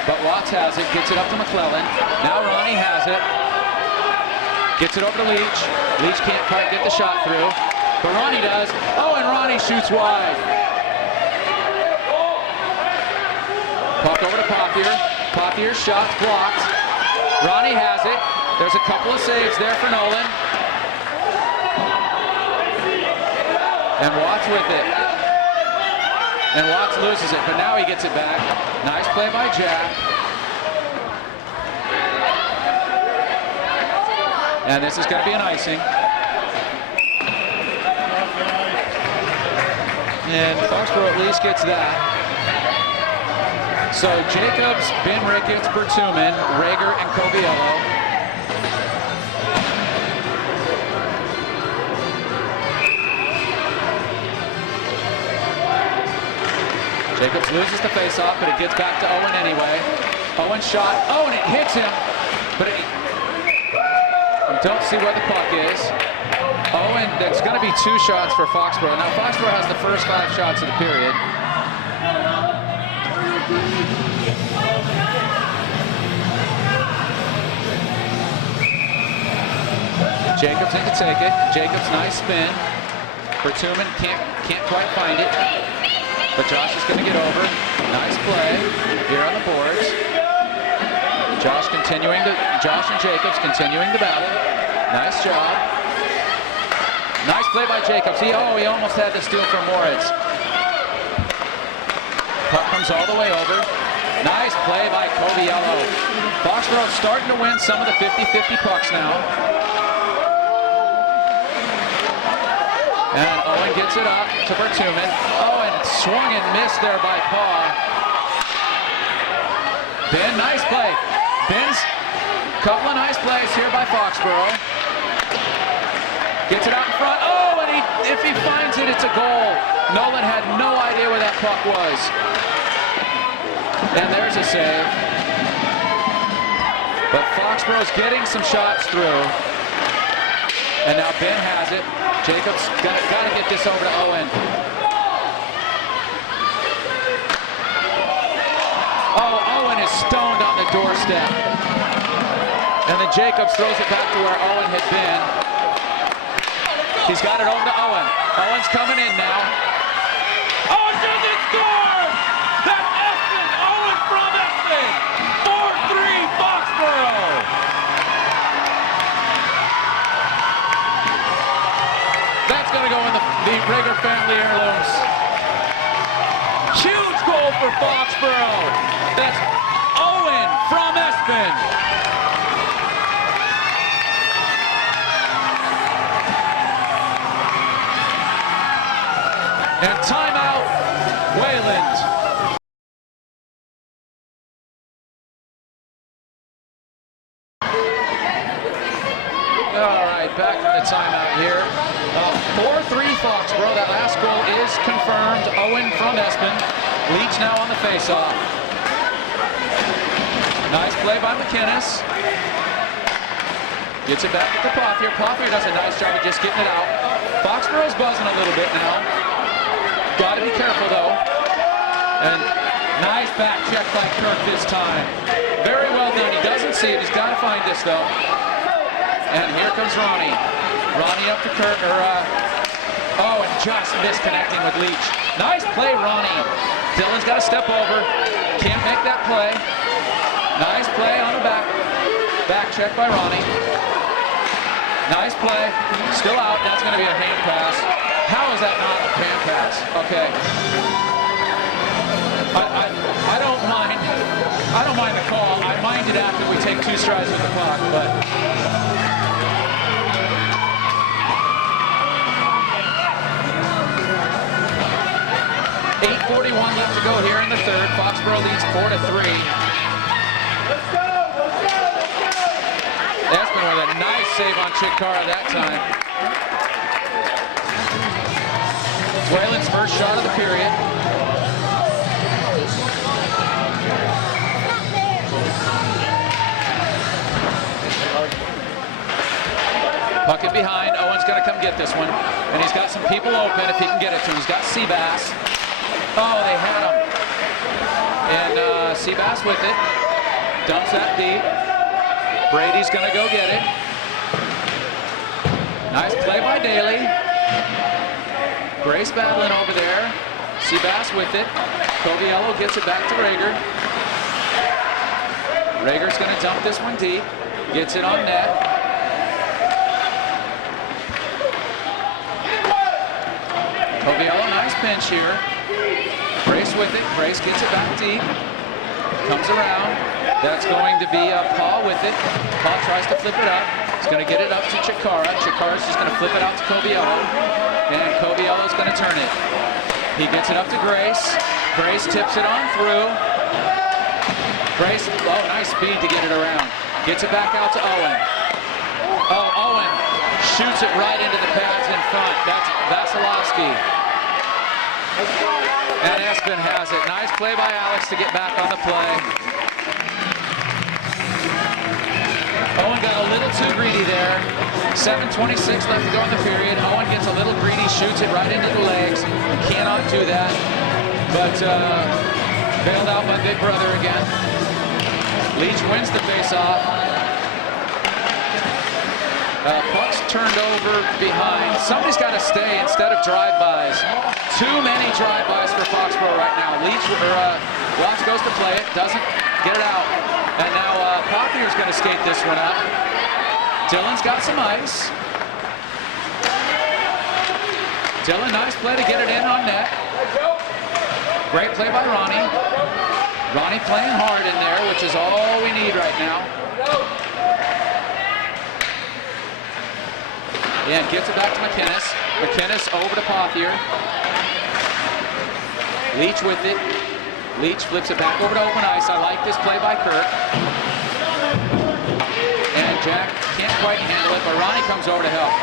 but Watts has it, gets it up to McClellan. Now Ronnie has it. Gets it over to Leach. Leach can't quite get the shot through, but Ronnie does. Oh, and Ronnie shoots wide. Puck over to Pothier. Pothier's shot's blocked. Ronnie has it. There's a couple of saves there for Nolan. And Watts with it. And Watts loses it, but now he gets it back. Nice play by Jack. And this is going to be an icing. and Foxboro at least gets that. So Jacobs, Ben Ricketts, Bertuman, Reager, and Coviello. Jacobs loses the faceoff, but it gets back to Eoin anyway. Owen's shot. Oh, and it hits him. But you don't see where the puck is. Eoin, that's going to be 2 shots for Foxboro. Now, Foxboro has the first 5 shots of the period. Jacobs in to take it. Jacobs, nice spin. Bertuman can't quite find it. But Josh is going to get over. Nice play here on the boards. Josh and Jacobs continuing the battle. Nice job. Nice play by Jacobs. He almost had to steal from Moritz. Puck comes all the way over. Nice play by Coviello. Foxboro starting to win some of the 50-50 pucks now. And Eoin gets it up to Bertuman. Oh, and swung and missed there by Paul. Ben, nice play. Ben's couple of nice plays here by Foxboro. Gets it out in front. Oh, and if he finds it, it's a goal. Nolan had no idea where that puck was. And there's a save. But Foxboro's getting some shots through. And now Ben has it. Jacobs got to get this over to Eoin. Oh, Eoin is stoned on the doorstep. And then Jacobs throws it back to where Eoin had been. He's got it over to Eoin. Owen's coming in now. Oh, does it score? That's Espen. Eoin from Espen. 4-3 Foxboro. That's going to go in the Reager family heirlooms. Huge goal for Foxboro. That's Eoin from Espen. And timeout, Wayland. All right, back from the timeout here. 4-3 Foxboro. That last goal is confirmed. Eoin from Espen. Leach now on the faceoff. Nice play by McInnes. Gets it back to Pothier. Pothier does a nice job of just getting it out. Foxboro's buzzing a little bit now. Got to be careful though. And nice back check by Kirk this time. Very well done. He doesn't see it. He's got to find this though. And here comes Ronnie. Ronnie up to Kirk. Oh, and just misconnecting with Leach. Nice play, Ronnie. Dylan's got to step over. Can't make that play. Nice play on the back. Back check by Ronnie. Nice play. Still out. That's going to be a hand pass. How is that not a hand pass? Okay. I don't mind. I don't mind the call. I mind it after we take 2 strides with the puck, but. 8:41 left to go here in the third. Foxboro leads 4-3. Espen with a nice save on Chikara that time. Wayland's first shot of the period. Puck it behind. Owen's going to come get this one. And he's got some people open if he can get it to him. He's got Seabass. Oh, they had him. And Seabass with it. Dumps that deep. Brady's going to go get it. Nice play by Daly. Grace battling over there. Seabass with it. Coviello gets it back to Reager. Reager's going to dump this one deep. Gets it on net. Coviello, nice pinch here. Grace with it. Grace gets it back deep. Comes around. That's going to be Paul with it. Paul tries to flip it up. He's going to get it up to Chikara. Chikara's just going to flip it out to Coviello. And Coviello's going to turn it. He gets it up to Grace. Grace tips it on through. Grace, oh, nice speed to get it around. Gets it back out to Eoin. Oh, Eoin shoots it right into the pads in front. That's Vasilevsky. And Espen has it. Nice play by Alex to get back on the play. Eoin got a little too greedy there. 7:26 left to go in the period. Eoin gets a little greedy, shoots it right into the legs. Cannot do that. But bailed out by Big Brother again. Leach wins the face-off. Puck's turned over behind. Somebody's got to stay instead of drive-bys. Too many drive-bys for Foxboro right now. Watts goes to play it, doesn't get it out. And now Pothier's going to skate this one up. Dylan's got some ice. Dylan, nice play to get it in on net. Great play by Ronnie. Ronnie playing hard in there, which is all we need right now. And gets it back to McInnes. McInnes over to Pothier. Leach with it. Leach flips it back over to open ice. I like this play by Kirk. And Jack can't quite handle it, but Ronnie comes over to help.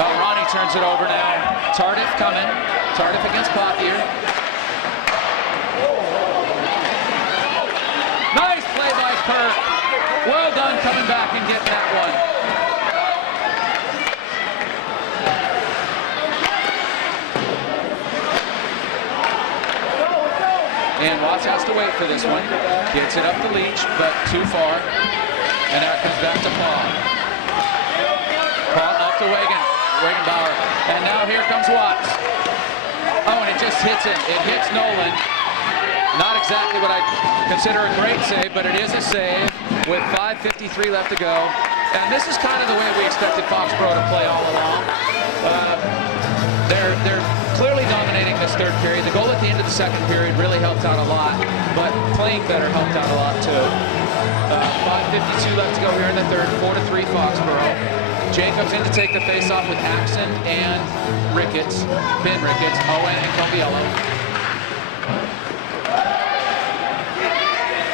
Oh, Ronnie turns it over now. Tardif coming. Tardif against Pothier. Nice play by Kirk. Well done coming back and getting that one. And Watts has to wait for this one. Gets it up to Leach, but too far. And now it comes back to Paul. Paul up to Wagenbauer. And now here comes Watts. Oh, and it just hits him. It hits Nolan. Not exactly what I consider a great save, but it is a save with 5:53 left to go. And this is kind of the way we expected Foxboro to play all along. They're clearly dominating this third period. The goal at the end of the second period really helped out a lot, but playing better helped out a lot too. 5:52 left to go here in the third. 4-3 Foxboro. Jacobs in to take the face-off with Axon and Ricketts. Ben Ricketts, Eoin, and Coviello.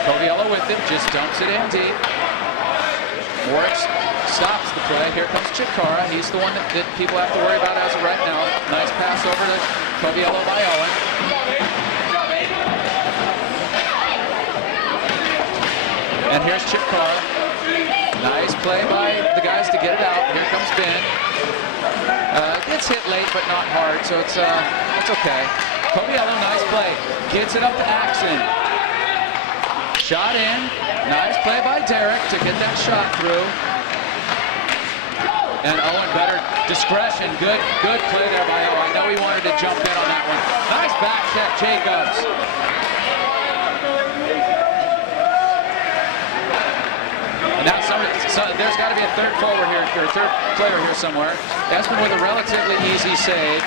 Coviello with him, just dumps it in deep. Moritz stops the play. Here comes Chikara. He's the one that people have to worry about as of right now. Nice pass over to Coviello by Eoin. And here's Chikara. Nice play by the guys to get it out. Here comes Ben. Gets hit late, but not hard, so it's okay. Coviello, nice play. Gets it up to Axon. Shot in. Nice play by Derek to get that shot through. And Eoin, better discretion. Good play there by Eoin. I know he wanted to jump in on that one. Nice back check, Jacobs. Now there's got to be a third forward here, or third player here somewhere. Espen with a relatively easy save,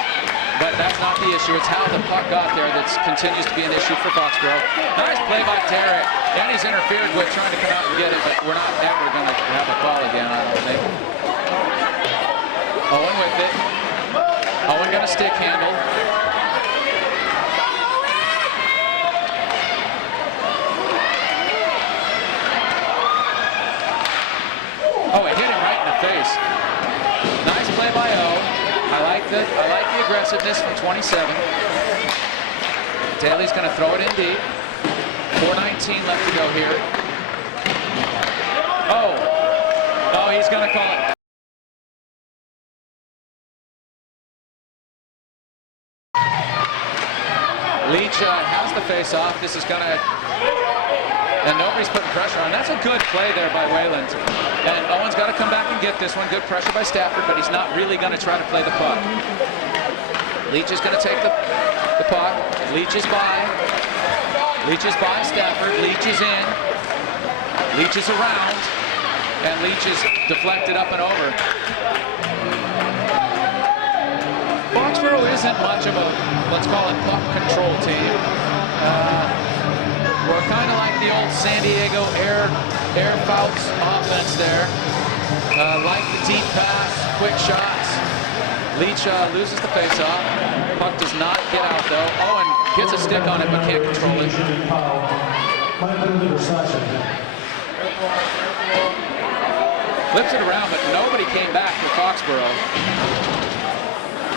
but that's not the issue. It's how the puck got there that continues to be an issue for Foxboro. Nice play by Derek. And he's interfered with trying to come out and get it, but we're not ever going to have a call again, I don't think. Eoin with it. Eoin got a stick handle. Oh, it hit him right in the face. Nice play by O. I like the aggressiveness from 27. Daly's going to throw it in deep. 4:19 left to go here. Oh, he's going to call it. Leach has the face-off. This is going to, and nobody's putting pressure on. That's a good play there by Wayland. And Owen's got to come back and get this one. Good pressure by Stafford, but he's not really going to try to play the puck. Leach is going to take the puck. Leach is by. Leach is by Stafford. Leach is in. Leach is around. And Leach is deflected up and over. Foxboro isn't much of a, let's call it, puck control team. We're kind of like the old San Diego Air Fouts offense there. Like the deep pass, quick shots. Leach loses the face-off. Puck does not get out, though. Owen gets a stick on it, but can't control it. Flips it around, but nobody came back for Foxboro.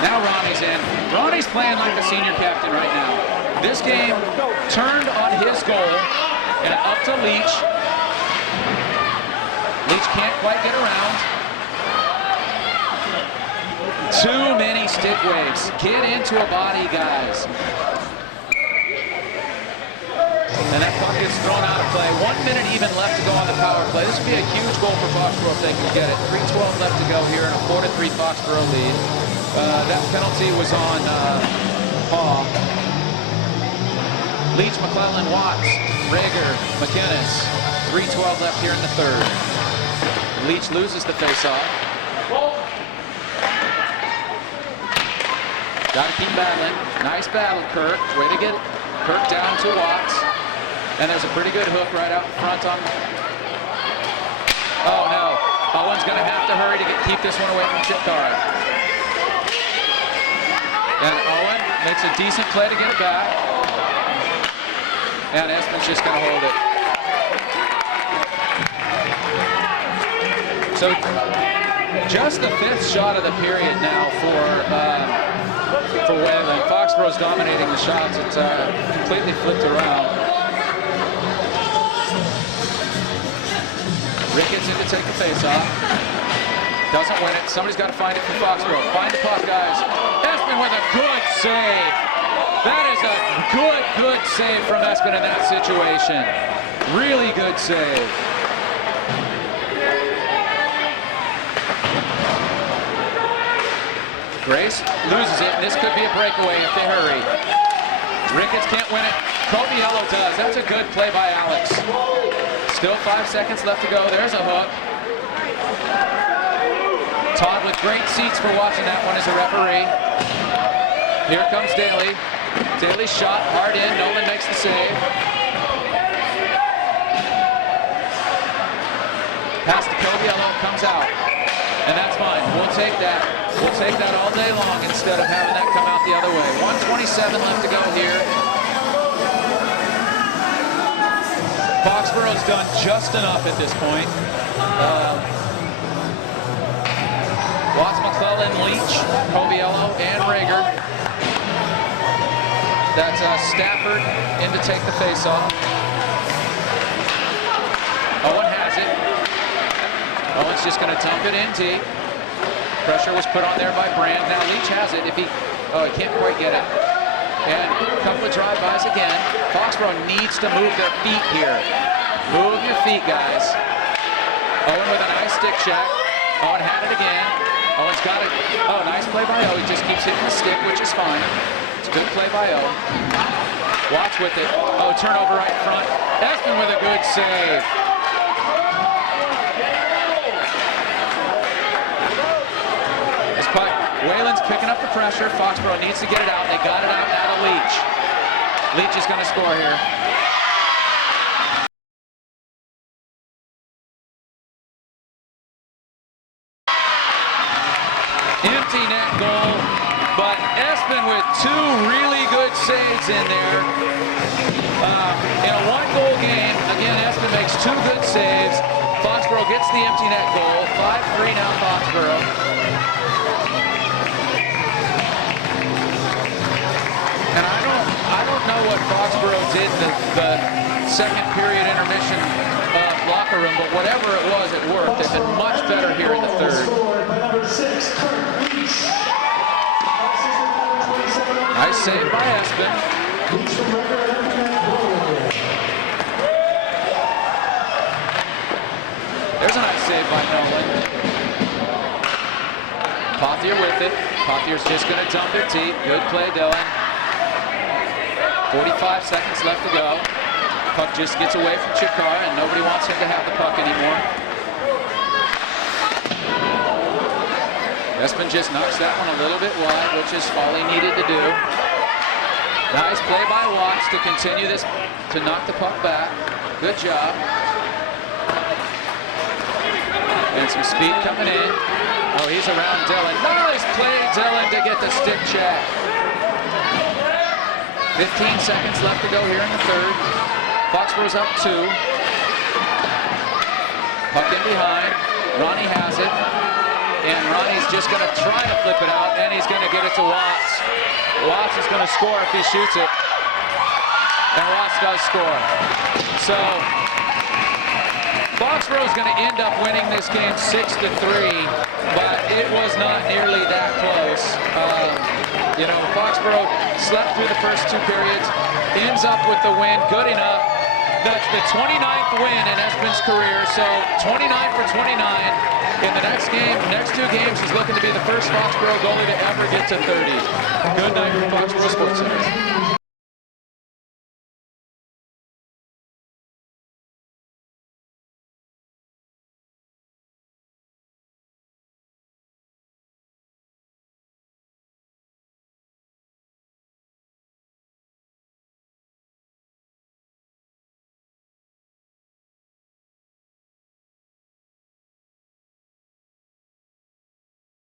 Now Ronnie's in. Ronnie's playing like the senior captain right now. This game turned on his goal, and up to Leach. Leach can't quite get around. Too many stick waves. Get into a body, guys. And that puck is thrown out of play. 1 minute even left to go on the power play. This would be a huge goal for Foxboro if they can get it. 3:12 left to go here in a 4-3 Foxboro lead. That penalty was on Paul. Leach, McClellan, Watts, Reager, McInnes. 3:12 left here in the third. Leach loses the faceoff. Got to keep battling. Nice battle, Kirk. Way to get Kirk down to Watts. And there's a pretty good hook right out in front on. Oh no. Owen's going to have to hurry to keep this one away from Chipkar. And Owen makes a decent play to get it back. And Espen's just going to hold it. So just the 5th shot of the period now for Wayland. Foxboro's dominating the shots. It's completely flipped around. Rick gets in to take the face-off. Doesn't win it. Somebody's got to find it for Foxboro. Find the puck, guys. Espen with a good save. That is a good save from Espen in that situation. Really good save. Grace loses it. This could be a breakaway if they hurry. Ricketts can't win it. Coviello does. That's a good play by Alex. Still 5 seconds left to go. There's a hook. Todd with great seats for watching that one as a referee. Here comes Daly. Daly's shot hard in. Nolan makes the save. Pass to Coviello, comes out. And that's fine. We'll take that. We'll take that all day long instead of having that come out the other way. 1:27 left to go here. Foxboro's done just enough at this point. Watts, McClellan, Leach, Coviello, and Reager. That's Stafford in to take the face-off. Owen has it. Owen's just going to dump it in deep. Pressure was put on there by Brand. Now Leach has it. He can't quite get it. And a couple of drive-bys again. Foxboro needs to move their feet here. Move your feet, guys. Owen with a nice stick check. Owen had it again. Owen's got it. Oh, nice play by Owen. He just keeps hitting the stick, which is fine. It's a good play by Owen. Watts with it. Oh, turnover right in front. Espen with a good save. This puck, Wayland's picking up the pressure. Foxboro needs to get it out. They got it out now to Leach. Leach is going to score here. Empty net goal, but Espen with 2 really good saves in there. In a 1-goal game, again, Espen makes 2 good saves. Foxboro gets the empty net goal. 5-3 now Foxboro. And I don't know what Foxboro did in the second period intermission locker room, but whatever it was, it worked. They've been much better here in the third. Nice save by Espen. There's a nice save by Nolan. Pothier with it. Pothier's just going to dump it deep. Good play, Dylan. 45 seconds left to go. Puck just gets away from Chikar, and nobody wants him to have the puck anymore. Espen just knocks that one a little bit wide, which is all he needed to do. Nice play by Watts to continue this, to knock the puck back. Good job. And some speed coming in. Oh, he's around Dylan. Nice play, Dylan, to get the stick check. 15 seconds left to go here in the third. Foxboro's up 2. Puck in behind. Ronnie has it. And Ronnie's just going to try to flip it out, and he's going to get it to Watts. Watts is going to score if he shoots it. And Watts does score. So Foxboro is going to end up winning this game 6-3, but it was not nearly that close. You know, Foxboro slept through the first 2 periods, ends up with the win, good enough. That's the 29th win in Espen's career, so 29 for 29. In the next game, next 2 games, he's looking to be the first Foxboro goalie to ever get to 30. Good night from Foxboro Sports Center.